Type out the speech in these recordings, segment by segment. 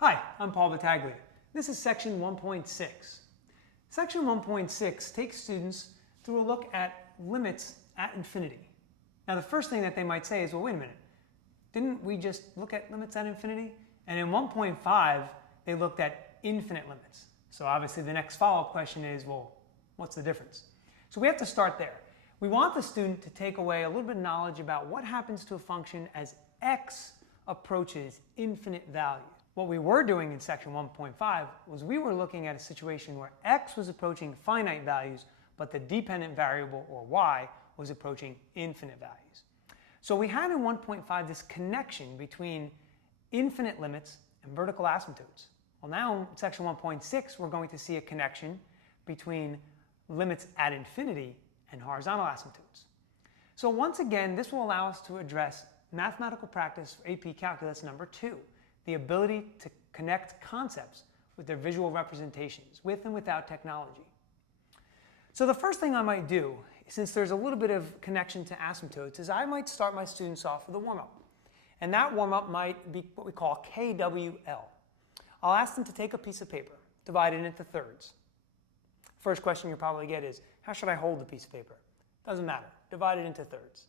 Hi, I'm Paul Battaglia. This is section 1.6. Section 1.6 takes students through a look at limits at infinity. Now the first thing that they might say is, well, wait a minute, didn't we just look at limits at infinity? And in 1.5, they looked at infinite limits. So obviously the next follow-up question is, well, what's the difference? So we have to start there. We want the student to take away a little bit of knowledge about what happens to a function as x approaches infinite values. What we were doing in section 1.5 was we were looking at a situation where x was approaching finite values, but the dependent variable, or y, was approaching infinite values. So we had in 1.5 this connection between infinite limits and vertical asymptotes. Well, now in section 1.6, we're going to see a connection between limits at infinity and horizontal asymptotes. So once again, this will allow us to address mathematical practice for AP Calculus number 2, the ability to connect concepts with their visual representations, with and without technology. So the first thing I might do, since there's a little bit of connection to asymptotes, is I might start my students off with a warm-up. And that warm-up might be what we call KWL. I'll ask them to take a piece of paper, divide it into thirds. First question you'll probably get is, how should I hold the piece of paper? Doesn't matter. Divide it into thirds.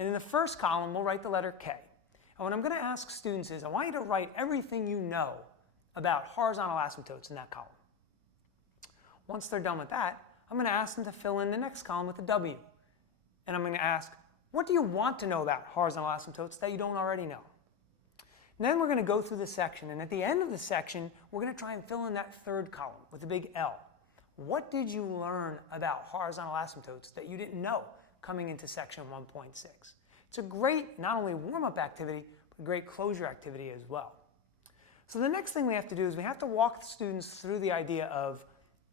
And in the first column, we'll write the letter K. And what I'm going to ask students is, I want you to write everything you know about horizontal asymptotes in that column. Once they're done with that, I'm going to ask them to fill in the next column with a W. And I'm going to ask, what do you want to know about horizontal asymptotes that you don't already know? And then we're going to go through the section, and at the end of the section, we're going to try and fill in that third column with a big L. What did you learn about horizontal asymptotes that you didn't know coming into section 1.6? It's a great, not only warm-up activity, but a great closure activity as well. So the next thing we have to do is we have to walk the students through the idea of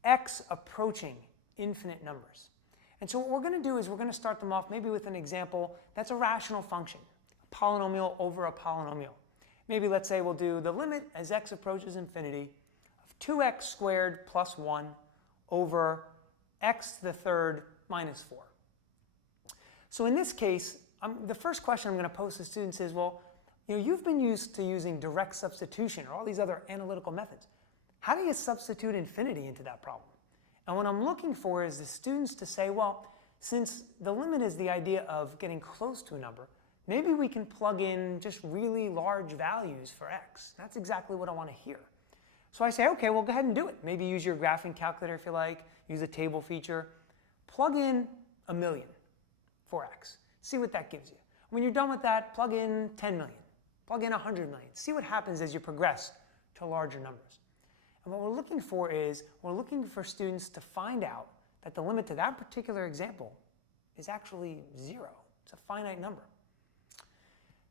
x approaching infinite numbers. And so what we're going to do is we're going to start them off maybe with an example that's a rational function, a polynomial over a polynomial. Maybe let's say we'll do the limit as x approaches infinity of 2x squared plus 1 over x to the third minus 4. So in this case, the first question I'm going to pose to students is, well, you've been used to using direct substitution or all these other analytical methods. How do you substitute infinity into that problem? And what I'm looking for is the students to say, well, since the limit is the idea of getting close to a number, maybe we can plug in just really large values for x. That's exactly what I want to hear. So I say, okay, well, go ahead and do it. Maybe use your graphing calculator if you like, use a table feature. Plug in 1,000,000 for x. See what that gives you. When you're done with that, plug in 10 million. Plug in 100 million. See what happens as you progress to larger numbers. And what we're looking for is, we're looking for students to find out that the limit to that particular example is actually 0. It's a finite number.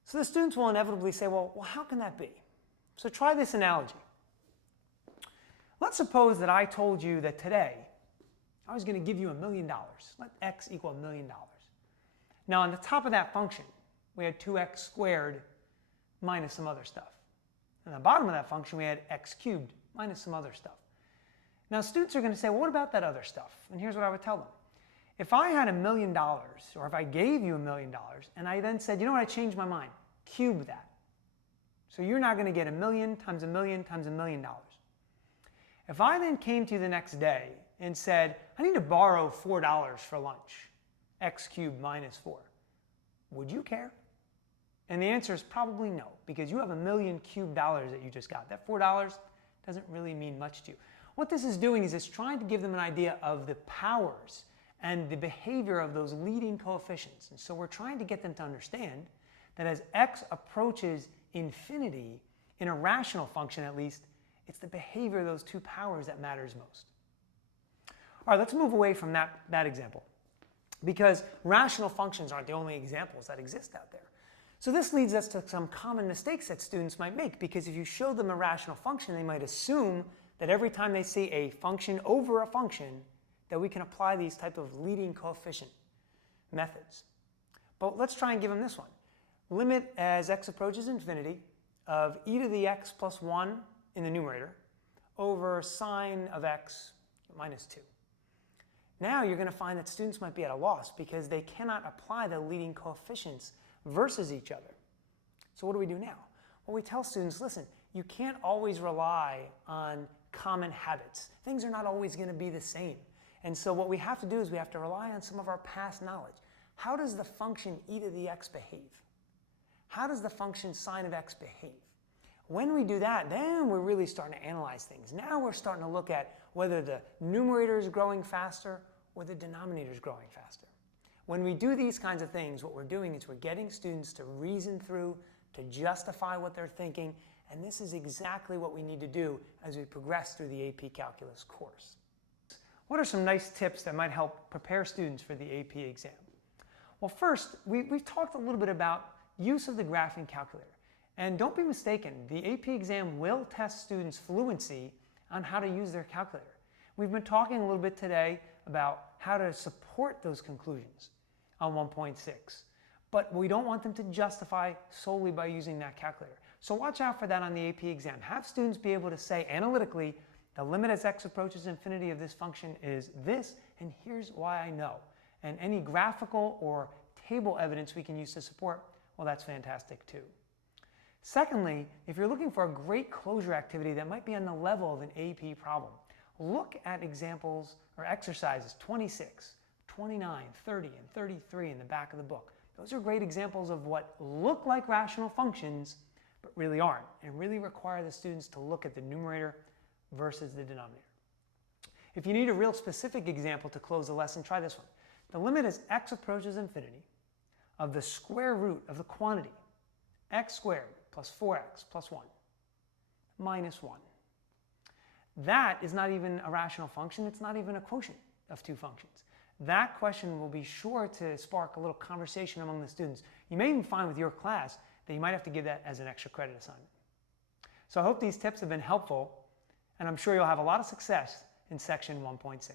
So the students will inevitably say, well, how can that be? So try this analogy. Let's suppose that I told you that today I was going to give you $1 million. Let x equal $1 million. Now on the top of that function, we had 2x squared minus some other stuff. And on the bottom of that function, we had x cubed minus some other stuff. Now students are going to say, well, what about that other stuff? And here's what I would tell them. If I had $1 million, or if I gave you $1 million, and I then said, you know what, I changed my mind, cube that. So you're now going to get 1,000,000 times 1,000,000 times $1 million. If I then came to you the next day and said, I need to borrow $4 for lunch, x cubed minus 4, would you care? And the answer is probably no, because you have $1,000,000 cubed dollars that you just got. That $4 doesn't really mean much to you. What this is doing is it's trying to give them an idea of the powers and the behavior of those leading coefficients. And so we're trying to get them to understand that as x approaches infinity, in a rational function at least, it's the behavior of those two powers that matters most. All right, let's move away from that example, because rational functions aren't the only examples that exist out there. So this leads us to some common mistakes that students might make, because if you show them a rational function, they might assume that every time they see a function over a function, that we can apply these type of leading coefficient methods. But let's try and give them this one. Limit as x approaches infinity of e to the x plus 1 in the numerator over sine of x minus 2. Now you're going to find that students might be at a loss because they cannot apply the leading coefficients versus each other. So what do we do now? Well, we tell students, listen, you can't always rely on common habits. Things are not always going to be the same. And so what we have to do is we have to rely on some of our past knowledge. How does the function e to the x behave? How does the function sine of x behave? When we do that, then we're really starting to analyze things. Now we're starting to look at whether the numerator is growing faster or the denominator is growing faster. When we do these kinds of things, what we're doing is we're getting students to reason through, to justify what they're thinking, and this is exactly what we need to do as we progress through the AP Calculus course. What are some nice tips that might help prepare students for the AP exam? Well, first, we've talked a little bit about use of the graphing calculator. And don't be mistaken, the AP exam will test students' fluency on how to use their calculator. We've been talking a little bit today about how to support those conclusions on 1.6. But we don't want them to justify solely by using that calculator. So watch out for that on the AP exam. Have students be able to say analytically, the limit as x approaches infinity of this function is this, and here's why I know. And any graphical or table evidence we can use to support, well, that's fantastic too. Secondly, if you're looking for a great closure activity that might be on the level of an AP problem, look at examples or exercises 26, 29, 30, and 33 in the back of the book. Those are great examples of what look like rational functions, but really aren't, and really require the students to look at the numerator versus the denominator. If you need a real specific example to close the lesson, try this one. The limit as x approaches infinity of the square root of the quantity x squared plus 4x plus 1 minus 1. That is not even a rational function. It's not even a quotient of two functions. That question will be sure to spark a little conversation among the students. You may even find with your class that you might have to give that as an extra credit assignment. So I hope these tips have been helpful, and I'm sure you'll have a lot of success in section 1.6.